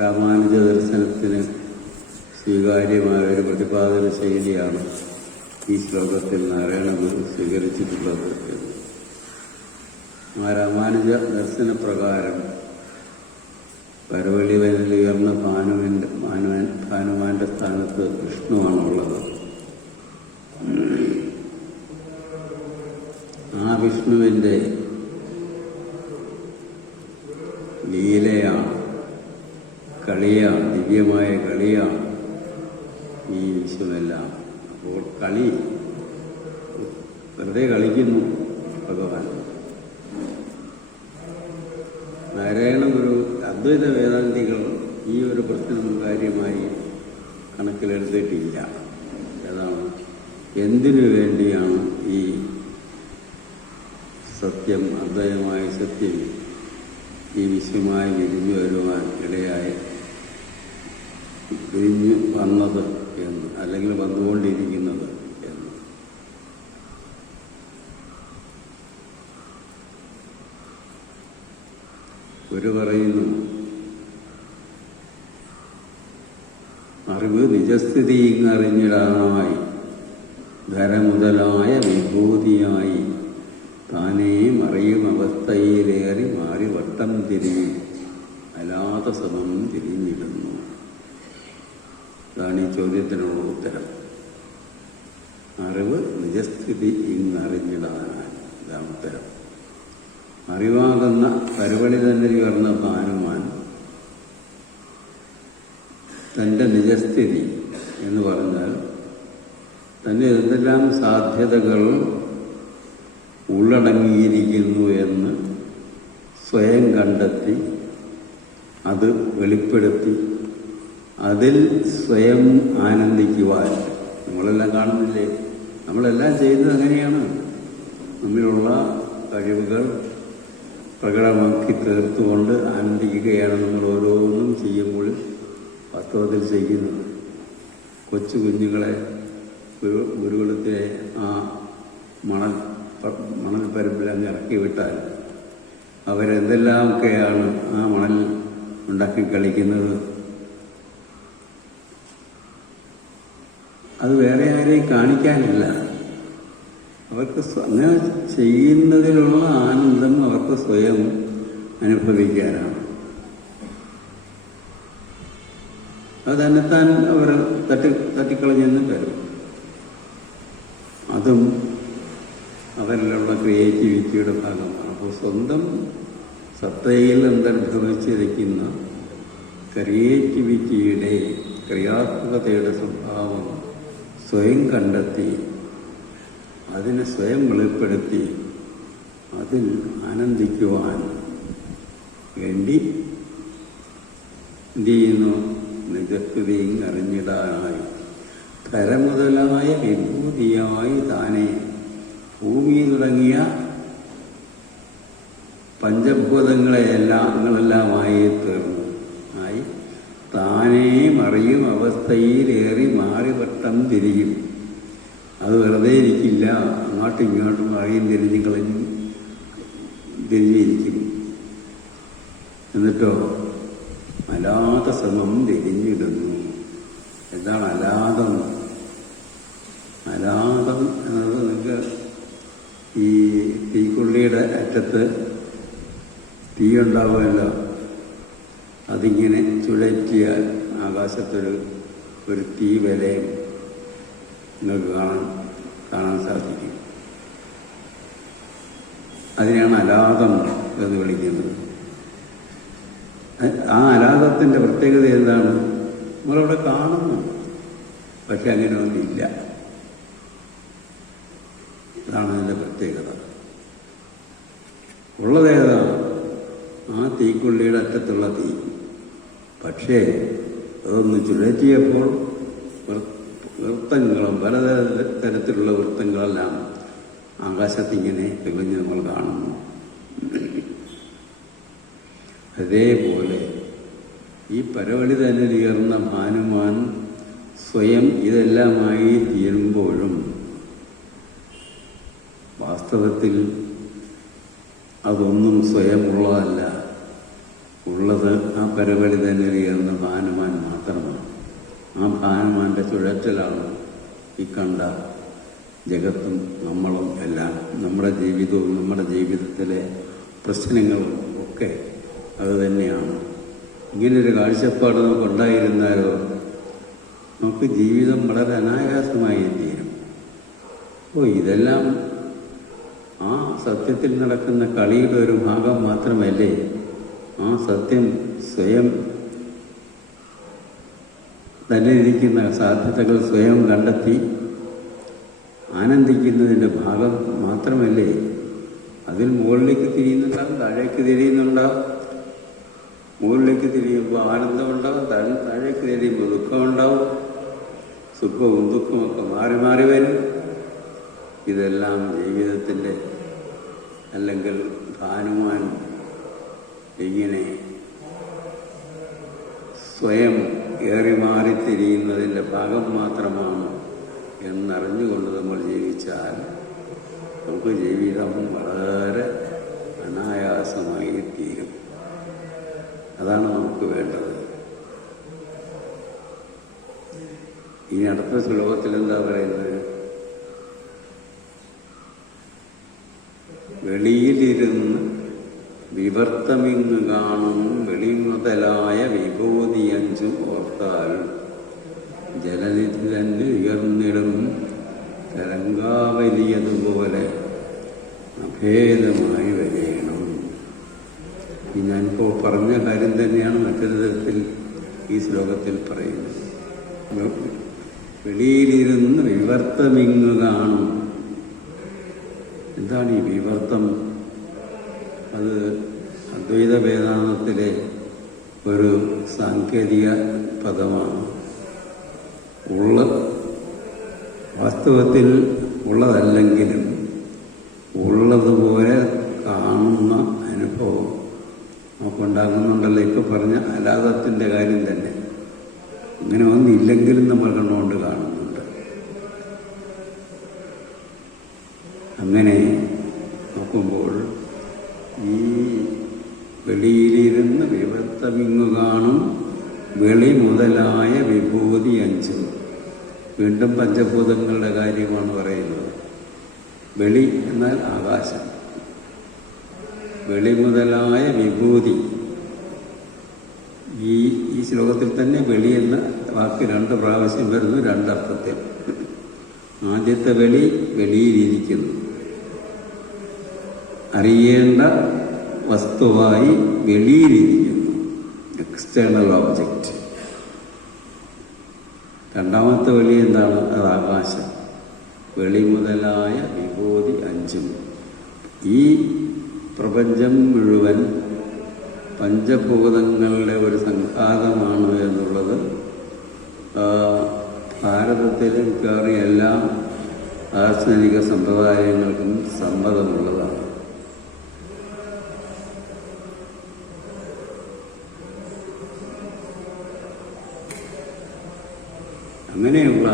രാമാനുജ ദർശനത്തിന് സ്വീകാര്യമായ ഒരു പ്രതിപാദന ശൈലിയാണ് ഈ ശ്ലോകത്തിൽ നാരായണ ഗുരു സ്വീകരിച്ചിട്ടുള്ളത്. ആ രാമാനുജ ദർശനപ്രകാരം പരവള്ളി വനിൽ ഉയർന്ന ഭാനുമാന്റെ സ്ഥാനത്ത് വിഷ്ണുവാണുള്ളത്. ആ വിഷ്ണുവിൻ്റെ ലീലയാണ്, കളിയാണ്, ദിവ്യമായ കളിയാണ് ഈ വിശ്വമെല്ലാം. അപ്പോൾ കളി വെറുതെ കളിക്കുന്നു ഭഗവാൻ. നാരായണ ഗുരു അദ്വൈത വേദാന്തികൾ ഈ ഒരു പ്രശ്നം കാര്യമായി കണക്കിലെടുത്തിട്ടില്ല. അതാണ് എന്തിനു വേണ്ടിയാണ് ഈ സത്യം, അദ്വൈതമായ സത്യം ഈ വിശ്വമായി വിരിഞ്ഞു വരുവാൻ വിരിഞ്ഞു വന്നത് എന്ന്, അല്ലെങ്കിൽ വന്നുകൊണ്ടിരിക്കുന്നത് എന്ന്. ഒരു പറയുന്നു, അറിവ് നിജസ്ഥിതി ഇങ്ങറിഞ്ഞിടാനായി ധരമുതലായ വിഭൂതിയായി താനേ മറിയും അവസ്ഥയിലേറി മാറി വട്ടം തിരിയും അലാത സമം തിരിഞ്ഞിടുന്നു. ഇതാണ് ഈ ചോദ്യത്തിനുള്ള ഉത്തരം. അറിവ് നിജസ്ഥിതി ഇന്നറിഞ്ഞിടാനായി, ഇതാണ് ഉത്തരം. അറിവാകുന്ന പരവളി തന്നെ ഉയർന്ന ഭാനുമാൻ തൻ്റെ നിജസ്ഥിതി എന്ന് പറഞ്ഞാൽ തന്നെ എന്തെല്ലാം സാധ്യതകൾ ഉള്ളടങ്ങിയിരിക്കുന്നു എന്ന് സ്വയം കണ്ടെത്തി അത് വെളിപ്പെടുത്തി അതിൽ സ്വയം ആനന്ദിക്കുവാൻ. നമ്മളെല്ലാം കാണുന്നില്ലേ, നമ്മളെല്ലാം ചെയ്യുന്നത് അങ്ങനെയാണ്. നമ്മിലുള്ള കഴിവുകൾ പ്രകടമാക്കി തീർത്തുകൊണ്ട് ആനന്ദിക്കുകയാണ് നമ്മൾ ഓരോന്നും ചെയ്യുമ്പോൾ വാസ്തവത്തിൽ ചെയ്യുന്നത്. കൊച്ചു കുഞ്ഞുങ്ങളെ ഗുരുകുലത്തിലെ ആ മണൽ പരപ്പിലങ്ങ് ഇറക്കി വിട്ടാൽ അവരെന്തെല്ലാമൊക്കെയാണ് ആ മണൽ ഉണ്ടാക്കി കളിക്കുന്നത്. അത് വേറെ ആരെയും കാണിക്കാനില്ല. അവർക്ക് അങ്ങനെ ചെയ്യുന്നതിലുള്ള ആനന്ദം അവർക്ക് സ്വയം അനുഭവിക്കാനാണ്. അത് തന്നെത്താൻ അവർ തട്ടിക്കളഞ്ഞെന്ന് വരും. അതും അവരിലുള്ള ക്രിയേറ്റിവിറ്റിയുടെ ഭാഗമാണ്. അപ്പോൾ സ്വന്തം സത്തയിൽ അന്തർഭവിച്ചിരിക്കുന്ന ക്രിയേറ്റിവിറ്റിയുടെ, ക്രിയാത്മകതയുടെ സ്വഭാവം സ്വയം കണ്ടെത്തി അതിനെ സ്വയം വെളിപ്പെടുത്തി അതിൽ ആനന്ദിക്കുവാൻ വേണ്ടി എന്ത് ചെയ്യുന്നു? നിജസ്ഥിതിയും അറിഞ്ഞിടാനായി ധരമുതലായ വിഭൂതിയായി താനെ ഭൂമി തുടങ്ങിയ പഞ്ചഭൂതങ്ങളെല്ലാമായി തീർന്നു. ആയി താനേ മറിയും അവസ്ഥയിലേറി മാറി വട്ടം തിരിയും. അത് വെറുതെ ഇരിക്കില്ല, അങ്ങോട്ടും ഇങ്ങോട്ടും മറിയും തിരിഞ്ഞിരിക്കും. എന്നിട്ടോ അലാത സമം തിരിഞ്ഞിടുന്നു. എന്താണ് അലാതം? അലാതം എന്നത് നിങ്ങൾക്ക് ഈ തീക്കൊള്ളിയുടെ അറ്റത്ത് തീയുണ്ടാവുമല്ലോ, അതിങ്ങനെ ചുഴറ്റിയാൽ ആകാശത്തൊരു തീ വലയം നിങ്ങൾക്ക് കാണാൻ സാധിക്കും. അതിനെയാണ് അലാതം എന്ന് വിളിക്കുന്നത്. ആ അലാതത്തിൻ്റെ പ്രത്യേകത എന്താണ്? നമ്മളവിടെ കാണുന്നു, പക്ഷെ അങ്ങനെ ഒന്നില്ല. അതാണ് അതിൻ്റെ പ്രത്യേകത. ഉള്ളതേതാണ്? ആ തീക്കൊള്ളിയുടെ അറ്റത്തുള്ള തീ. പക്ഷേ അതൊന്ന് ചുഴറ്റിയപ്പോൾ വൃത്തങ്ങളും പലതരത്തിലുള്ള വൃത്തങ്ങളെല്ലാം ആകാശത്തിങ്ങനെ തെളിഞ്ഞ് നമ്മൾ കാണുന്നു. അതേപോലെ ഈ പരവളി തന്നെ ഉയർന്ന ഭാനുമാൻ സ്വയം ഇതെല്ലാമായി തീരുമ്പോഴും വാസ്തവത്തിൽ അതൊന്നും സ്വയമുള്ളതല്ല. ഉള്ളത് ആ പരവലി തന്നെ ഉയർന്ന ഭാനുമാൻ മാത്രമാണ്. ആ ഭാനുമാൻ്റെ ചുഴറ്റലാണ് ഈ കണ്ട ജഗത്തും നമ്മളും എല്ലാം. നമ്മുടെ ജീവിതവും നമ്മുടെ ജീവിതത്തിലെ പ്രശ്നങ്ങളും ഒക്കെ അത് തന്നെയാണ്. ഇങ്ങനൊരു കാഴ്ചപ്പാട് നമുക്കുണ്ടായിരുന്നാലോ നമുക്ക് ജീവിതം വളരെ അനായാസമായി തീരും. ഇതെല്ലാം ആ സത്യത്തിൽ നടക്കുന്ന കളിയുടെ ഒരു ഭാഗം മാത്രമല്ലേ? ആ സത്യം സ്വയം തന്നിരിക്കുന്ന സാധ്യതകൾ സ്വയം കണ്ടെത്തി ആനന്ദിക്കുന്നതിൻ്റെ ഭാഗം മാത്രമല്ലേ? അതിൽ മുകളിലേക്ക് തിരിയുന്നുണ്ടാവും, താഴേക്ക് തിരിയുന്നുണ്ടാവും. മുകളിലേക്ക് തിരിയുമ്പോൾ ആനന്ദമുണ്ടാവും, താഴേക്ക് തിരിയുമ്പോൾ ദുഃഖമുണ്ടാവും. സുഖവും ദുഃഖമൊക്കെ മാറി മാറി വരും. ഇതെല്ലാം ജീവിതത്തിൻ്റെ അല്ലെങ്കിൽ ഭാനുമാൻ ഇങ്ങനെ സ്വയം ഏറി മാറിത്തിരിയുന്നതിൻ്റെ ഭാഗം മാത്രമാണ് എന്നറിഞ്ഞുകൊണ്ട് നമ്മൾ ജീവിച്ചാൽ നമുക്ക് ജീവിതം വളരെ അനായാസമായി തീരും. അതാണ് നമുക്ക് വേണ്ടത്. ഇനി അടുത്ത ശ്ലോകത്തിൽ എന്താ പറയുന്നത്? വെളിയിലിരുന്ന് വിവർത്തമിങ്ങ് കാണും വെളി മുതലായ വിഭൂതി അഞ്ചും ഓർത്താൽ ജലനിധി തന്നെ ഉയർന്നിടും തരംഗാവലിയതുപോലെ അഭേദമായി വരയണം. ഞാനിപ്പോൾ പറഞ്ഞ കാര്യം തന്നെയാണ് മറ്റൊരു തരത്തിൽ ഈ ശ്ലോകത്തിൽ പറയുന്നത്. വെളിയിലിരുന്ന് വിവർത്തമിങ്ങ് കാണും. എന്താണ് ഈ വിവർത്തം? അത് അദ്വൈത വേദാന്തത്തിലെ ഒരു സാങ്കേതിക പദമാണ്. വാസ്തവത്തിൽ ഉള്ളതല്ലെങ്കിലും ഉള്ളതുപോലെ കാണുന്ന അനുഭവം നമുക്കുണ്ടാകുന്നുണ്ടല്ലോ. ഇപ്പോൾ പറഞ്ഞ അലാദത്തിൻ്റെ കാര്യം തന്നെ. അങ്ങനെ ഒന്നില്ലെങ്കിലും നമ്മൾ കണ്ടുകൊണ്ട് കാണുന്നുണ്ട്. അങ്ങനെ നോക്കുമ്പോൾ ഈ വെളിയിലിരുന്ന് വിവർത്തമിങ്ങു കാണും വെളി മുതലായ വിഭൂതി അഞ്ചും. വീണ്ടും പഞ്ചഭൂതങ്ങളുടെ കാര്യമാണ് പറയുന്നത്. വെളി എന്നാൽ ആകാശം, വെളി മുതലായ വിഭൂതി. ഈ ശ്ലോകത്തിൽ തന്നെ വെളി എന്ന വാക്ക് 2 പ്രാവശ്യം വരുന്നു, 2 അർത്ഥത്തിൽ. ആദ്യത്തെ വെളി വെളിയിലിരിക്കുന്നു, അറിയേണ്ട വസ്തുവായി വെളിയിലിരിക്കുന്നു, എക്സ്റ്റേണൽ ഓബ്ജക്റ്റ്. രണ്ടാമത്തെ വെളി എന്താണ്? അത് ആകാശം. വെളി മുതലായ വിഭൂതി അഞ്ചും. ഈ പ്രപഞ്ചം മുഴുവൻ പഞ്ചഭൂതങ്ങളുടെ ഒരു സംഘാതമാണ് എന്നുള്ളത് ഭാരതത്തിലെ മിക്കവാറും എല്ലാ ദാർശനിക സമ്പ്രദായങ്ങൾക്കും സമ്മതമുള്ളതാണ്. അങ്ങനെയുള്ള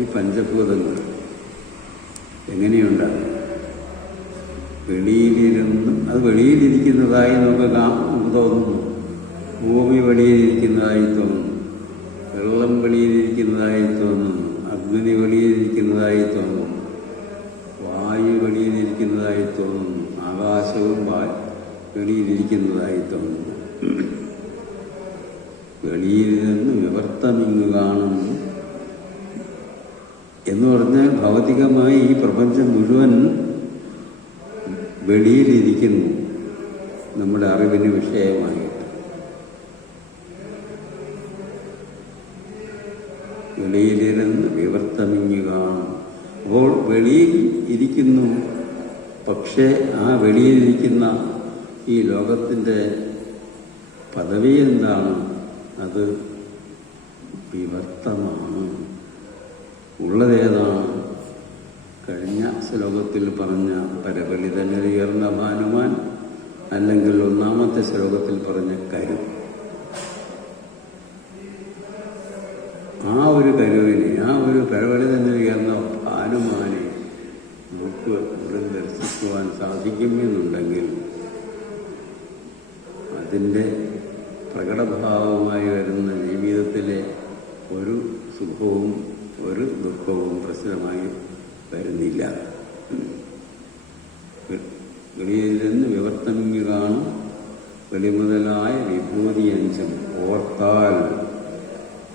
ഈ പഞ്ചഭൂതങ്ങൾ എങ്ങനെയുണ്ടാകും? വെളിയിലിരുന്ന്, അത് വെളിയിലിരിക്കുന്നതായി നമുക്ക് തോന്നുന്നു. ഭൂമി വെളിയിലിരിക്കുന്നതായി തോന്നുന്നു, വെള്ളം വെളിയിലിരിക്കുന്നതായി തോന്നുന്നു, അഗ്നി വെളിയിലിരിക്കുന്നതായി തോന്നുന്നു, വായു വെളിയിലിരിക്കുന്നതായി തോന്നുന്നു, ആകാശവും വെളിയിലിരിക്കുന്നതായി തോന്നുന്നു. വെളിയിൽ നിന്ന് വിവർത്തമിങ്ങ് കാണുന്നു എന്ന് പറഞ്ഞാൽ ഭൗതികമായി ഈ പ്രപഞ്ചം മുഴുവൻ വെളിയിലിരിക്കുന്നു, നമ്മുടെ അറിവിന് വിഷയമായിട്ട്. വെളിയിലിരുന്ന് വിവർത്തമിങ്ങ് കാണും. അപ്പോൾ വെളിയിൽ ഇരിക്കുന്നു, പക്ഷേ ആ വെളിയിലിരിക്കുന്ന ഈ ലോകത്തിൻ്റെ പദവി എന്താണ്? അത് വിവർത്തമാണ്. ഉള്ളതേതാണ്? കഴിഞ്ഞ ശ്ലോകത്തിൽ പറഞ്ഞ പരവലി തന്നെ ഉയർന്ന ഭാനുമാൻ, അല്ലെങ്കിൽ ഒന്നാമത്തെ ശ്ലോകത്തിൽ പറഞ്ഞ കരു. ആ ഒരു കരുവിനെ, ആ ഒരു പരവലി തന്നെ ഉയർന്ന ഭാനുമാനെ നമുക്ക് ഇവിടെ ദർശിക്കുവാൻ സാധിക്കുമെന്നുണ്ടെങ്കിൽ അതിൻ്റെ പ്രകടഭാവമായി വരുന്ന ജീവിതത്തിലെ ഒരു സുഖവും ഒരു ദുഃഖവും പ്രശ്നമായി വരുന്നില്ല. വെളിയിൽ നിന്ന് വിവർത്തനങ്ങി കാണും വെളിമുതലായ വിഭൂതി അഞ്ചും ഓർത്താൽ.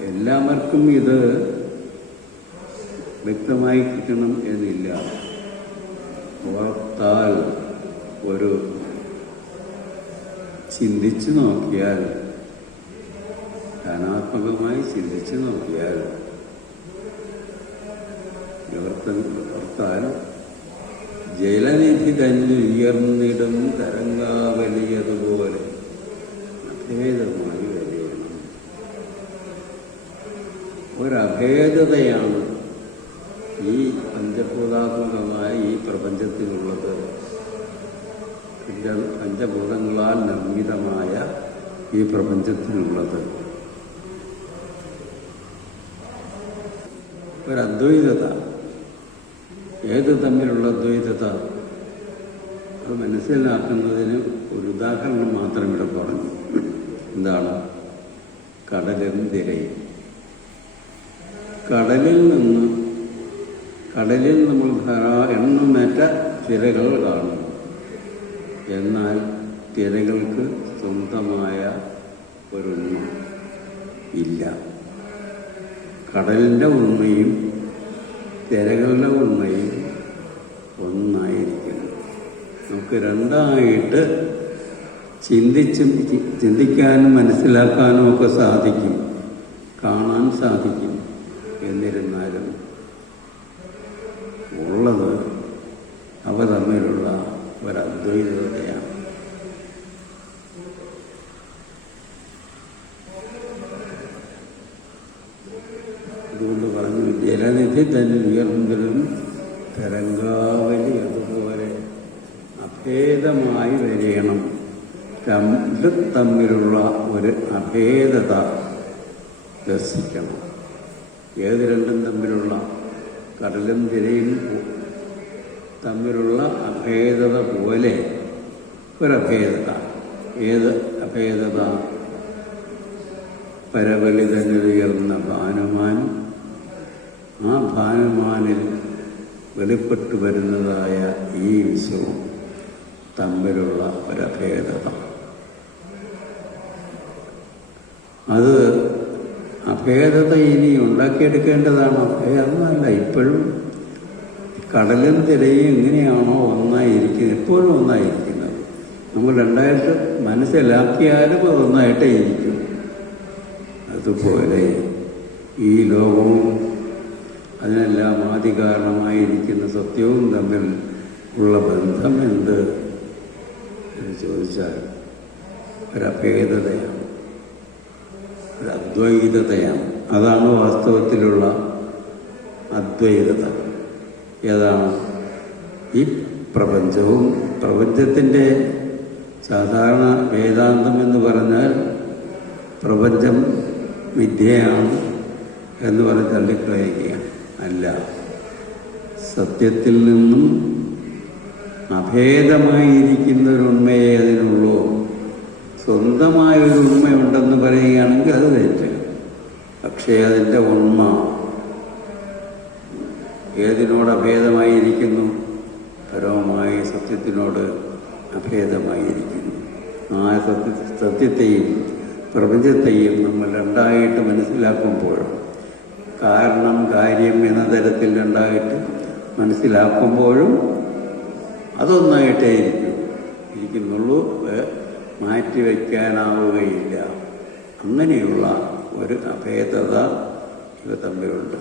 എല്ലാവർക്കും ഇത് വ്യക്തമായി കിട്ടണം എന്നില്ല. ഓർത്താൽ, ഒരു ചിന്തിച്ചു നോക്കിയാൽ, ധ്യാനാത്മകമായി ചിന്തിച്ചു നോക്കിയാൽ, ഓർത്താൽ ജലനിധി തന്നെ ഉയർന്നിടും തരംഗാവലിയതുപോലെ അഭേദമായി വരികയാണ്. ഒരഭേദതയാണ് ഈ പഞ്ചഭൂതാത്മകമായ ഈ പ്രപഞ്ചത്തിലുള്ളത്. പഞ്ചഭൂതങ്ങളാൽ നിർമ്മിതമായ ഈ പ്രപഞ്ചത്തിലുള്ളത് ഒരദ്വൈതത. ഏത് തമ്മിലുള്ള അദ്വൈതത? അത് മനസ്സിലാക്കുന്നതിന് ഒരു ഉദാഹരണം മാത്രം ഇവിടെ പറഞ്ഞു. എന്താണ്? കടലും തിരയും. കടലിൽ നമ്മൾ എണ്ണമേറ്റ തിരകൾ കാണും. എന്നാൽ തിരകൾക്ക് സ്വന്തമായ ഒരുണ്മ ഇല്ല. കടലിൻ്റെ ഉണ്മയും തിരകളുടെ ഉണ്മയും ഒന്നായിരിക്കണം. നമുക്ക് രണ്ടായിട്ട് ചിന്തിക്കാനും മനസ്സിലാക്കാനും ഒക്കെ സാധിക്കും, കാണാൻ സാധിക്കും. എന്നിരുന്നാലും ഉള്ളത് അവ തമ്മിലുള്ള ഒരദ്വൈതതയാണ്. അതുകൊണ്ട് പറഞ്ഞു, ജലനിധി തന്നെ ഉയർന്നതും തരംഗാവലി അതുപോലെ അഭേദമായി വരയണം. രണ്ട് തമ്മിലുള്ള ഒരു അഭേദത ദർശിക്കണം. ഏത് രണ്ടും തമ്മിലുള്ള? കടലും തിരയും തമ്മിലുള്ള അഭേദത പോലെ ഒരഭേദത. ഏത് അഭേദത? പരവലി തന്നെ ഉയർന്ന ഭാനുമാൻ, ആ ഭാനുമാനിൽ വെളിപ്പെട്ടു വരുന്നതായ ഈ വിശ്വവും തമ്മിലുള്ള ഒരഭേദത. അത് അഭേദത ഇനി ഉണ്ടാക്കിയെടുക്കേണ്ടതാണോ? അതൊന്നല്ല. ഇപ്പോഴും കടലും തിരയും എങ്ങനെയാണോ ഒന്നായിരിക്കുന്നത്, എപ്പോഴും ഒന്നായിരിക്കുന്നത്. നമ്മൾ രണ്ടായിട്ട് മനസ്സിലാക്കിയാലും അത് ഒന്നായിട്ടേ ഇരിക്കും. അതുപോലെ ഈ ലോകവും അതിനെല്ലാം ആദികാരണമായിരിക്കുന്ന സത്യവും തമ്മിൽ ഉള്ള ബന്ധം എന്ത് എന്ന് ചോദിച്ചാൽ ഒരഭേദതയാണ്, ഒരു അദ്വൈതതയാണ്. അതാണ് വാസ്തവത്തിലുള്ള അദ്വൈതത. ഏതാണ്? ഈ പ്രപഞ്ചവും പ്രപഞ്ചത്തിൻ്റെ സാധാരണ വേദാന്തം എന്ന് പറഞ്ഞാൽ പ്രപഞ്ചം മിഥ്യയാണ് എന്ന് പറഞ്ഞ് തള്ളിക്കളയുകയാണ്. അല്ല, സത്യത്തിൽ നിന്നും അഭേദമായിരിക്കുന്ന ഒരു ഉണ്മയെ അതിനുള്ളൂ. സ്വന്തമായൊരു ഉണ്മയുണ്ടെന്ന് പറയുകയാണെങ്കിൽ അത് തെറ്റ്. പക്ഷേ അതിൻ്റെ ഉണ്മ ഏതിനോട് അഭേദമായിരിക്കുന്നു? പരമമായ സത്യത്തിനോട് അഭേദമായിരിക്കുന്നു. ആ സത്യത്തെയും പ്രപഞ്ചത്തെയും നമ്മൾ രണ്ടായിട്ട് മനസ്സിലാക്കുമ്പോൾ, കാരണം കാര്യം എന്ന തരത്തിൽ രണ്ടായിട്ട് മനസ്സിലാക്കുമ്പോഴും അതൊന്നായിട്ടേ ഇരിക്കുന്നുള്ളൂ, മാറ്റിവെക്കാനാവുകയില്ല. അങ്ങനെയുള്ള ഒരു അഭേദത ഇവ തമ്മിലുണ്ട്.